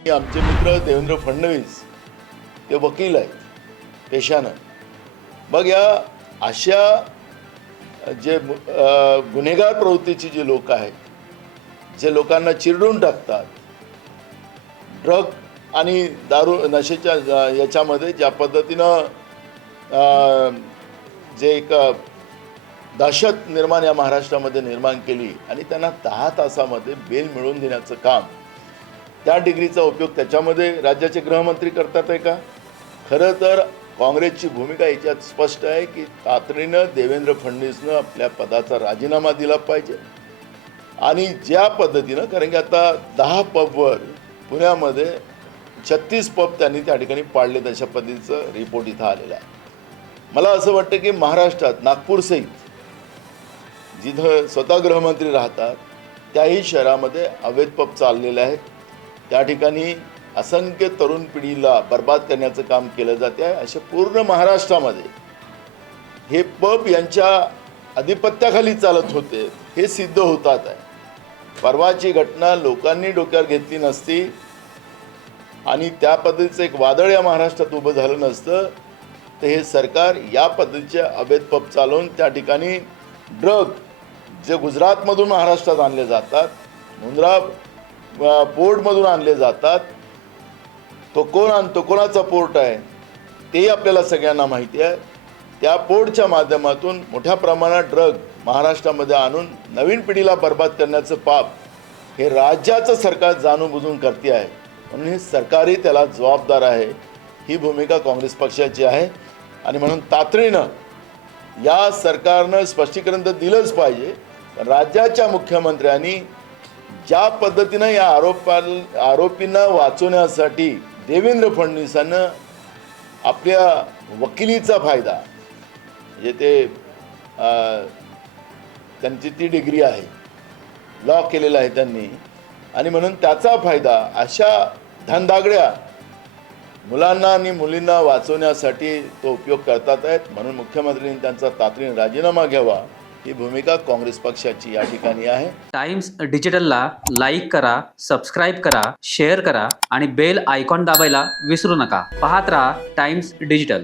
आमचे मित्र देवेंद्र फडणवीस ते वकील आहेत पेशानं. मग या अशा जे गुन्हेगार प्रवृत्तीची जी लोक आहेत, जे लोकांना चिरडून टाकतात, ड्रग आणि दारू नशेच्या याच्यामध्ये ज्या पद्धतीनं जे एक दहशत निर्माण या महाराष्ट्रामध्ये निर्माण केली आणि त्यांना 10 तासामध्ये बेल मिळवून देण्याचं काम, त्या डिग्रीचा उपयोग त्याच्यामध्ये राज्याचे गृहमंत्री करतात आहे का? खरं तर काँग्रेसची भूमिका याच्यात स्पष्ट आहे की तातडीनं देवेंद्र फडणवीसनं आपल्या पदाचा राजीनामा दिला पाहिजे. आणि ज्या पद्धतीनं, कारण की आता 10 पबवर पुण्यामध्ये 36 पब त्यांनी त्या ठिकाणी पाडलेत अशा पद्धतीचं रिपोर्ट इथं आलेला आहे. मला असं वाटतं की महाराष्ट्रात नागपूरसहित जिथं स्वतः गृहमंत्री राहतात त्याही शहरामध्ये अवैध पब चाललेले आहेत. त्या ठिकाणी असंख्य तरुण पिढीला बर्बाद करण्याचं काम केलं जाते आहे. अशा पूर्ण महाराष्ट्रामध्ये हे पब यांच्या अधिपत्याखाली चालत होते हे सिद्ध होतात आहे. परवाची घटना लोकांनी डोक्यावर घेतली नसती आणि त्या पद्धतीचं एक वादळ या महाराष्ट्रात उभं झालं नसतं तर हे सरकार या पद्धतीचे अवैध पब चालवून त्या ठिकाणी ड्रग जे गुजरातमधून महाराष्ट्रात आणले जातात, मुंद्रा पोर्टमधून आणले जातात, तो कोण आणतो, कोणाचा पोर्ट आहे तेही आपल्याला सगळ्यांना माहिती आहे. त्या पोर्टच्या माध्यमातून मोठ्या प्रमाणात ड्रग महाराष्ट्रामध्ये आणून नवीन पिढीला बर्बाद करण्याचं पाप हे राज्याचं सरकार जाणून करते आहे. म्हणून हे सरकारही त्याला जबाबदार आहे. ही भूमिका काँग्रेस पक्षाची आहे आणि म्हणून तातडीनं या सरकारनं स्पष्टीकरण तर दिलंच पाहिजे. राज्याच्या मुख्यमंत्र्यांनी ज्या पद्धतीनं या आरोपींना वाचवण्यासाठी देवेंद्र फडणवीसांना आपल्या वकिलीचा फायदा, म्हणजे ते त्यांची ती डिग्री आहे, लॉ केलेला आहे त्यांनी, आणि म्हणून त्याचा फायदा अशा धनदागड्या मुलांना आणि मुलींना वाचवण्यासाठी तो उपयोग करतात आहेत. म्हणून मुख्यमंत्र्यांनी त्यांचा तातडीने राजीनामा घ्यावा ही भूमिका काँग्रेस पक्षाची या ठिकाणी आहे. टाइम्स डिजिटलला लाईक करा, सबस्क्राईब करा, शेअर करा आणि बेल आयकॉन दाबायला विसरू नका. पाहत रहा टाइम्स डिजिटल.